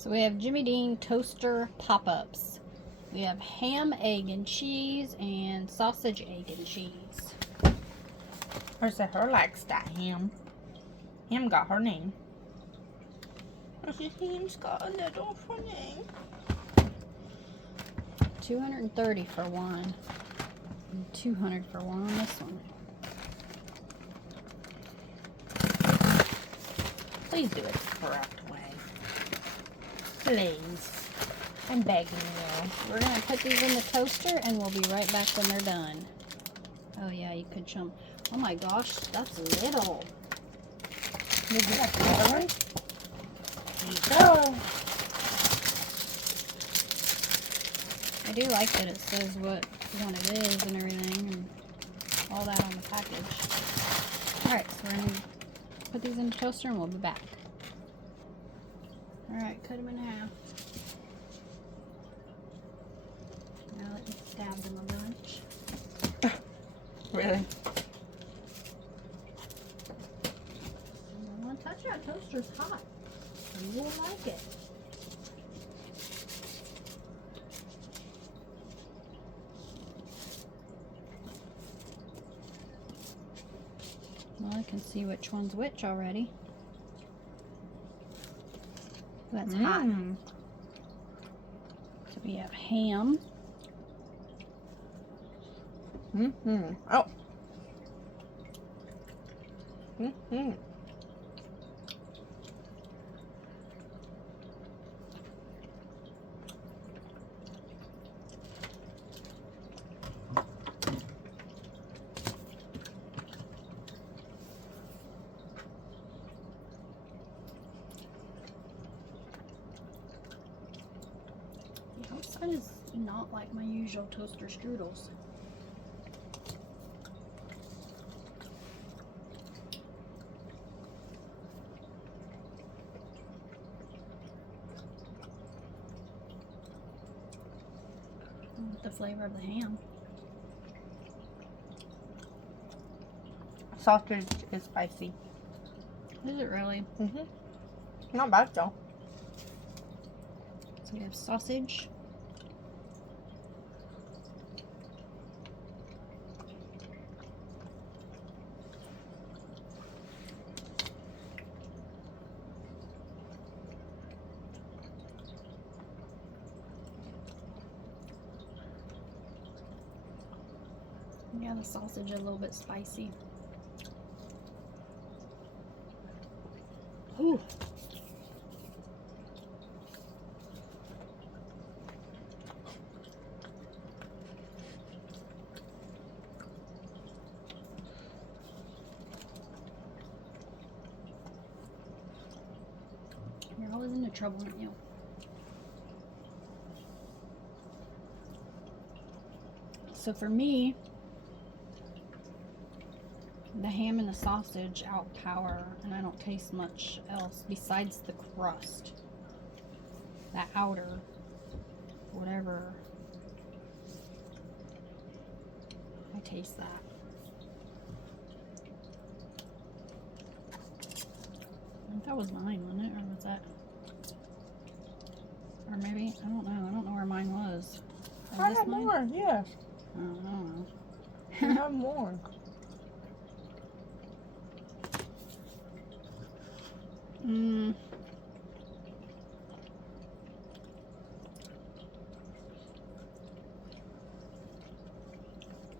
So we have Jimmy Dean toaster pop-ups. We have ham, egg, and cheese, and sausage, egg, and cheese. Or say her likes that ham. Ham got her name. Ham's got a little her name. $230 for one. And $200 for one on this one. Please do it the correct way. Please. I'm begging you. We're going to put these in the toaster and we'll be right back when they're done. Oh yeah, you could chum. Oh my gosh, that's little. Did you like the other one? There you go. I do like that it says what one it is and everything and all that on the package. Alright, so we're going to put these in the toaster and we'll be back. Alright, cut them in half. Now let me stab them a bunch. Really? Don't want to touch that toaster's hot. You won't like it. Well, I can see which one's which already. That's hot. So we have ham. Oh. The outside is not like my usual toaster strudels. The flavor of the ham. Sausage is spicy. Is it really? Not bad though. So we have sausage. Yeah, the sausage is a little bit spicy. Ooh. You're always into trouble, aren't you? So for me, the ham and the sausage outpower, and I don't taste much else besides the crust. That outer, whatever. I taste that. I think that was mine, wasn't it? Or was that? Or maybe, I don't know. I don't know where mine was. I have more, yes. I don't know. I have more.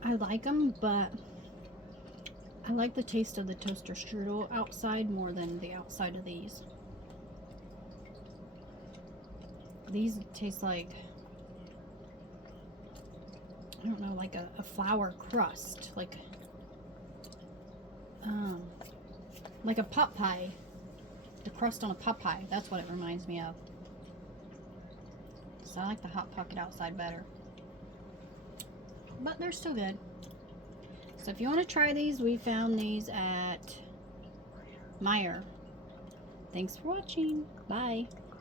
I like them, but I like the taste of the toaster strudel outside more than the outside of these. These taste like, I don't know, like a flour crust, like a pot pie. The crust on a pot pie. That's what it reminds me of. So I like the Hot Pocket outside better. But they're still good. So if you want to try these, we found these at Meijer. Thanks for watching. Bye.